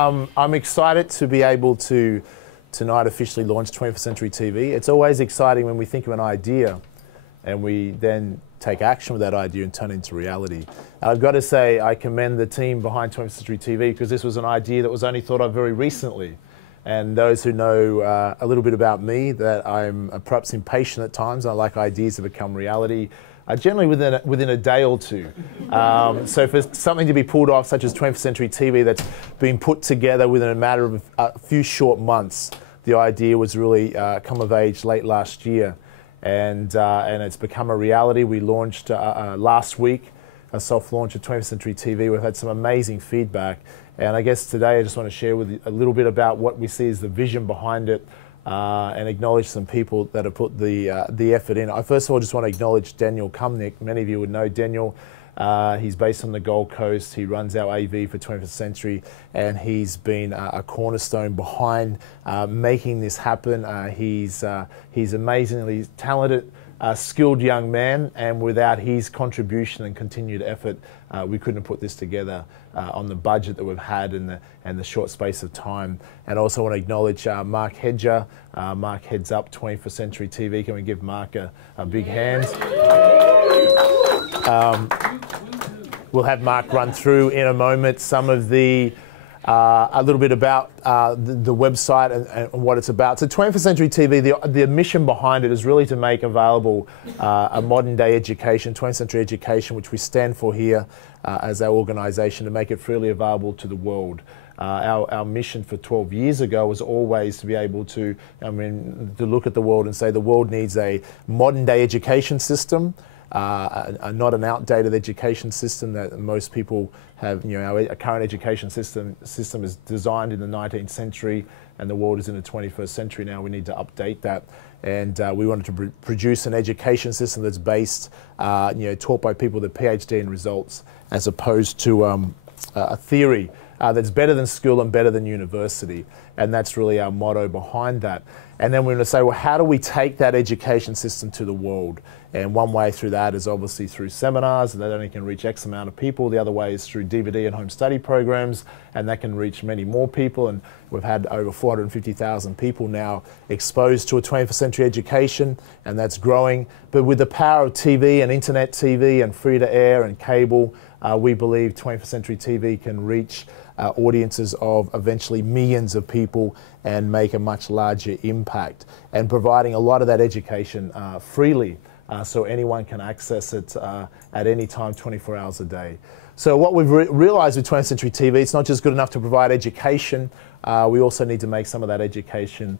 I'm excited to be able to tonight officially launch 21st Century TV. It's always exciting when we think of an idea and we then take action with that idea and turn it into reality. I've got to say I commend the team behind 21st Century TV because this was an idea that was only thought of very recently. And those who know a little bit about me, that I'm perhaps impatient at times. I like ideas to become reality. Generally within a day or two. So for something to be pulled off, such as 21st Century TV, that's been put together within a matter of a few short months, the idea was really come of age late last year, and it's become a reality. We launched last week, a soft launch of 21st Century TV. We've had some amazing feedback, and I guess today I just want to share with you a little bit about what we see as the vision behind it. And acknowledge some people that have put the effort in. I first of all just want to acknowledge Daniel Cumnick. Many of you would know Daniel. He's based on the Gold Coast. He runs our AV for 21st Century, and he's been a cornerstone behind making this happen. He's amazingly talented, skilled young man, and without his contribution and continued effort, we couldn't have put this together on the budget that we've had and the short space of time. And I also want to acknowledge Mark Hedger. Mark heads up 21st Century TV. Can we give Mark a big hand? We'll have Mark run through in a moment some of the a little bit about the website and what it's about. So 21st Century TV, the mission behind it is really to make available a modern day education, 20th century education, which we stand for here as our organisation, to make it freely available to the world. Our mission for 12 years ago was always to be able to, to look at the world and say the world needs a modern day education system, not an outdated education system that most people have. Our current education system is designed in the 19th century, and the world is in the 21st century now. We need to update that, and we wanted to produce an education system that's based, taught by people with a PhD in results, as opposed to a theory that's better than school and better than university. And that's really our motto behind that. And then we're going to say, well, how do we take that education system to the world? And one way through that is obviously through seminars, and that only can reach X amount of people. The other way is through DVD and home study programs, and that can reach many more people. And we've had over 450,000 people now exposed to a 21st century education, and that's growing. But with the power of TV and internet TV and free to air and cable, we believe 21st Century TV can reach audiences of eventually millions of people and make a much larger impact, and providing a lot of that education freely, so anyone can access it at any time, 24 hours a day. So what we've realized with 20th Century TV, it's not just good enough to provide education, we also need to make some of that education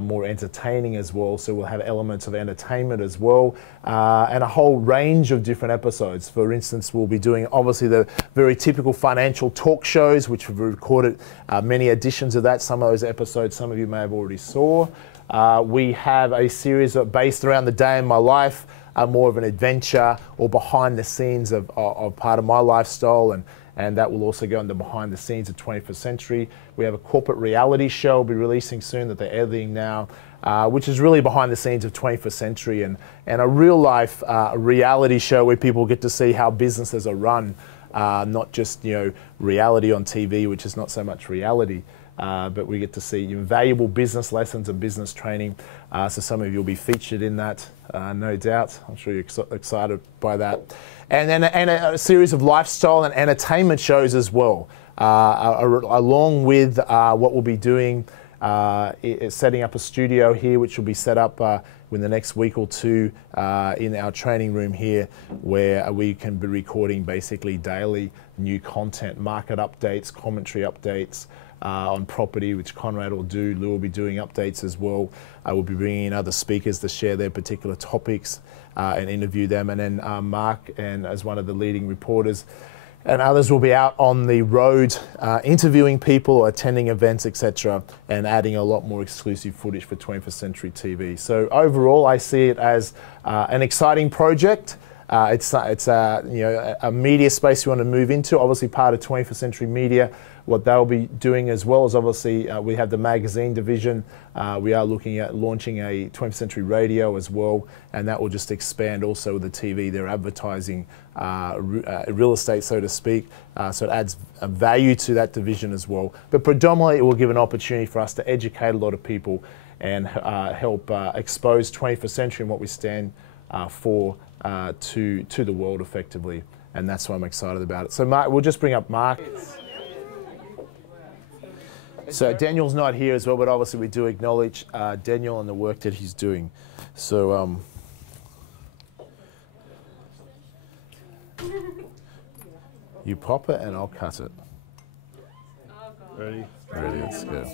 more entertaining as well. So we'll have elements of entertainment as well, and a whole range of different episodes. For instance, we'll be doing obviously the very typical financial talk shows, which we've recorded many editions of that. Some of those episodes, some of you may have already saw. We have a series based around the day in my life, more of an adventure or behind the scenes of part of my lifestyle, and that will also go into behind the scenes of 21st Century. We have a corporate reality show we'll be releasing soon that they're editing now, which is really behind the scenes of 21st Century, and a real life reality show where people get to see how businesses are run, not just reality on TV, which is not so much reality. But we get to see valuable business lessons and business training. So some of you will be featured in that, no doubt. I'm sure you're excited by that. And then a series of lifestyle and entertainment shows as well, along with what we'll be doing, setting up a studio here, which will be set up in the next week or two in our training room here, where we can be recording basically daily new content, market updates, commentary updates, on property, which Conrad will do. Lou will be doing updates as well. I will be bringing in other speakers to share their particular topics and interview them. And then Mark, and as one of the leading reporters, and others will be out on the road interviewing people, attending events, etc., and adding a lot more exclusive footage for 21st Century TV. So overall, I see it as an exciting project. It's a media space we want to move into. Obviously, part of 21st Century Media, what they'll be doing, as well as obviously we have the magazine division. We are looking at launching a 20th Century Radio as well, and that will just expand also with the TV. They're advertising real estate, so to speak, so it adds a value to that division as well. But predominantly it will give an opportunity for us to educate a lot of people and help expose 21st century and what we stand for to the world effectively. And that's why I'm excited about it. So Mark, we'll just bring up Mark. So Daniel's not here as well, but obviously we do acknowledge Daniel and the work that he's doing. So you pop it and I'll cut it. Ready? Ready, let's go.